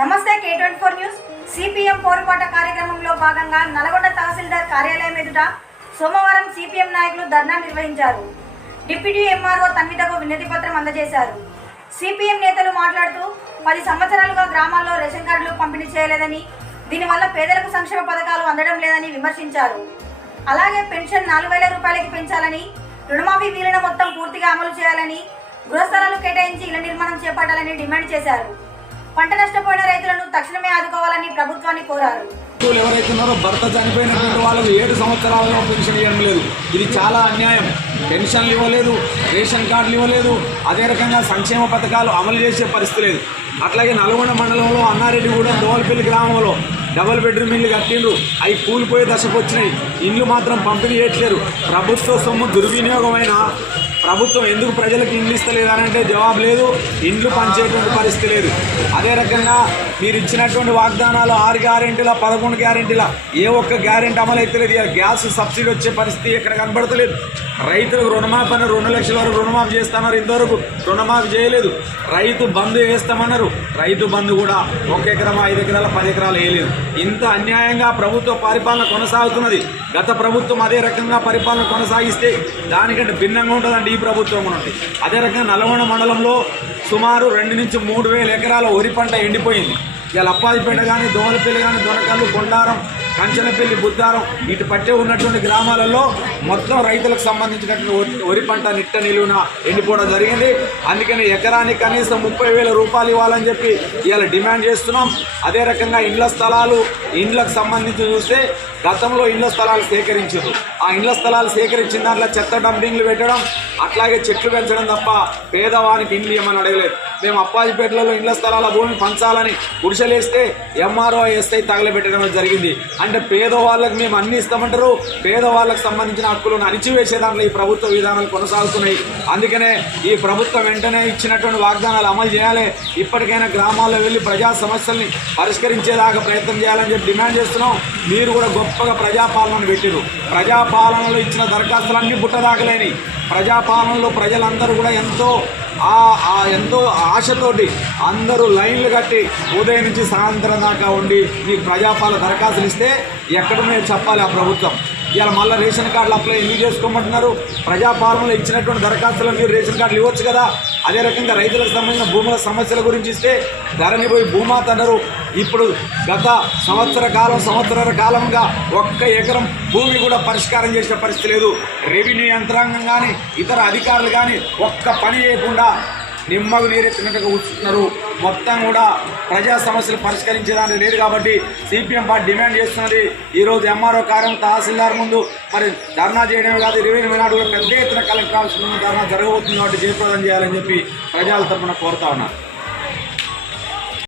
నమస్తే K24 news CPM పోరుపాట కార్యక్రమంలో భాగంగా నల్గొండ తహసీల్దార్ కార్యాలయం ఎదుట సోమవారం సిపిఎం నాయకులు ధర్నా నిర్వహించారు. డిప్యూటీ ఎంఆర్ఓ తన్వితకు వినతి పత్రం అందజేశారు. సిపిఎం నేతలు మాట్లాడుతూ 10 సంవత్సరాలుగా గ్రామాల్లో రేషన్ కార్డులు పంపిణీ చేయలేదని, దీనివల్ల పేదలకు సంక్షేమ పథకాలు అందడం లేదని విమర్శించారు. అలాగే పెన్షన్ 4000 రూపాయలకి పెంచాలని, రుణమాఫీ వీలును మొత్తం పూర్తిగా అమలు చేయాలని, గృహస్థలాలు కేటాయించి ఇళ్ల నిర్మాణం చేపట్టాలని డిమాండ్ చేశారు. పంట నష్టపోయిన రైతులను తక్షణమే ఆదుకోవాలని ప్రభుత్వాన్ని కోరారు. ఎవరైతే ఉన్నారో భర్త చనిపోయినటువంటి వాళ్ళకు 7 సంవత్సరాలలో పెన్షన్ ఇవ్వడం లేదు. ఇది చాలా అన్యాయం. పెన్షన్లు ఇవ్వలేదు, రేషన్ కార్డులు ఇవ్వలేదు, అదే రకంగా సంక్షేమ పథకాలు అమలు చేసే పరిస్థితి లేదు. అట్లాగే నల్గొండ మండలంలో అన్నారెడ్డిగూడెం దోవలపల్లి గ్రామంలో డబుల్ బెడ్రూమ్ ఇల్లు కట్టిండ్రు, అవి కూలిపోయే దశకు వచ్చినాయి. ఇండ్లు మాత్రం పంపిణీ చేయట్లేరు. ప్రభుత్వ సొమ్ము దుర్వినియోగమైన ప్రభుత్వం ఎందుకు ప్రజలకు ఇండ్లు ఇస్తలేదనంటే జవాబు లేదు. ఇండ్లు పంచేటువంటి పరిస్థితి లేదు. అదే రకంగా మీరు ఇచ్చినటువంటి వాగ్దానాలు 6 గ్యారెంటీల 11 గ్యారెంటీల ఏ ఒక్క గ్యారెంటీ అమలు అయితే లేదు. గ్యాస్ సబ్సిడీ వచ్చే పరిస్థితి ఎక్కడ కనబడతలేదు. రైతులకు రుణమాఫీ అన్నారు, 2 లక్షల వరకు రుణమాఫీ చేస్తున్నారు, ఇంతవరకు రుణమాఫీ చేయలేదు. రైతు బంధు వేస్తామన్నారు, రైతు బంధు కూడా 1 ఎకరం 5 ఎకరాల 10 ఎకరాలు వేయలేదు. ఇంత అన్యాయంగా ప్రభుత్వ పరిపాలన కొనసాగుతున్నది. గత ప్రభుత్వం అదే రకంగా పరిపాలన కొనసాగిస్తే దానికంటే భిన్నంగా ఉంటుందండి ఈ ప్రభుత్వం ఉంటుంది. అదే రకంగా నల్గొండ మండలంలో సుమారు 2 నుంచి 3 వేల ఎకరాల వరి పంట ఎండిపోయింది. ఇలా అప్పాదిపేట కానీ, దోమలపల్లి కానీ, దొనకల్లు, కొండారం, కంచనపల్లి, బుద్ధారం ఇటు పట్టే ఉన్నటువంటి గ్రామాలలో మొత్తం రైతులకు సంబంధించినటువంటి వరి పంట నిట్ట నిలువున ఎండిపోవడం జరిగింది. అందుకని ఎకరానికి కనీసం 30,000 రూపాయలు ఇవ్వాలని చెప్పి ఇవాళ డిమాండ్ చేస్తున్నాం. అదే రకంగా ఇండ్లకు సంబంధించి చూస్తే గతంలో ఇళ్ల స్థలాలు సేకరించారు. ఆ ఇళ్ల స్థలాలు సేకరించిన దాంట్లో చెత్త డంపింగ్లు పెట్టడం, అట్లాగే చెట్లు పెంచడం తప్ప పేదవానికి ఇండ్లు ఇవ్వమని అడగలేదు. మేము అప్పాజిపేటలో ఇళ్ల స్థలాల భూమిని పంచాలని గుడిసెలేస్తే ఎంఆర్ఓ ఎస్ఐ తగలబెట్టడం జరిగింది. అంటే పేదవాళ్ళకి మేము అన్ని ఇస్తామంటారు, పేదవాళ్ళకు సంబంధించిన హక్కులను అణిచివేసే దాంట్లో ఈ ప్రభుత్వ విధానాలు కొనసాగుతున్నాయి. అందుకనే ఈ ప్రభుత్వం వెంటనే ఇచ్చినటువంటి వాగ్దానాలు అమలు చేయాలి. ఇప్పటికైనా గ్రామాల్లో వెళ్ళి ప్రజా సమస్యల్ని పరిష్కరించేదాకా ప్రయత్నం చేయాలని చెప్పి డిమాండ్ చేస్తున్నాం. మీరు కూడా గొప్పగా ప్రజాపాలనను పెట్టిరు. ప్రజాపాలనలో ఇచ్చిన దరఖాస్తులన్నీ బుట్టదాకలేని ప్రజాపాలనలో ప్రజలందరూ కూడా ఎంతో ఆశతోటి అందరూ లైన్లు కట్టి ఉదయం నుంచి సాయంత్రం దాకా ఉండి మీకు ప్రజాపాలన దరఖాస్తులు ఇస్తే ఎక్కడున్నాయో చెప్పాలి ఆ ప్రభుత్వం. ఇవాళ మళ్ళీ రేషన్ కార్డులు అప్లై ఎందుకు చేసుకోమంటున్నారు? ప్రజాపాలనలో ఇచ్చినటువంటి దరఖాస్తులు మీరు రేషన్ కార్డులు ఇవ్వచ్చు కదా. అదే రకంగా రైతులకు సంబంధించిన భూముల సమస్యల గురించి ఇస్తే ధరణి పోయి భూమాత అన్నారు. ఇప్పుడు గత సంవత్సర కాలంగా 1 ఎకరం భూమి కూడా పరిష్కారం చేసే పరిస్థితి లేదు. రెవెన్యూ యంత్రాంగం కానీ, ఇతర అధికారులు కానీ ఒక్క పని చేయకుండా నిమ్మకు నీరెత్తినట్టుగా కూర్చుంటున్నారు. మొత్తం కూడా ప్రజా సమస్యలు పరిష్కరించేదానికి లేదు. కాబట్టి సిపిఎం పార్టీ డిమాండ్ చేస్తున్నది ఈరోజు ఎంఆర్ఓ కార్యం తహసీల్దార్ ముందు మరి ధర్నా చేయడమే కాదు, రెవెన్యూ నాడు పెద్ద ఎత్తున కలెక్టర్ ఆఫీస్ ముందు ధర్నా జరగబోతుంది. కాబట్టి జయప్రదం చేయాలని చెప్పి ప్రజల తరఫున కోరుతా ఉన్నారు.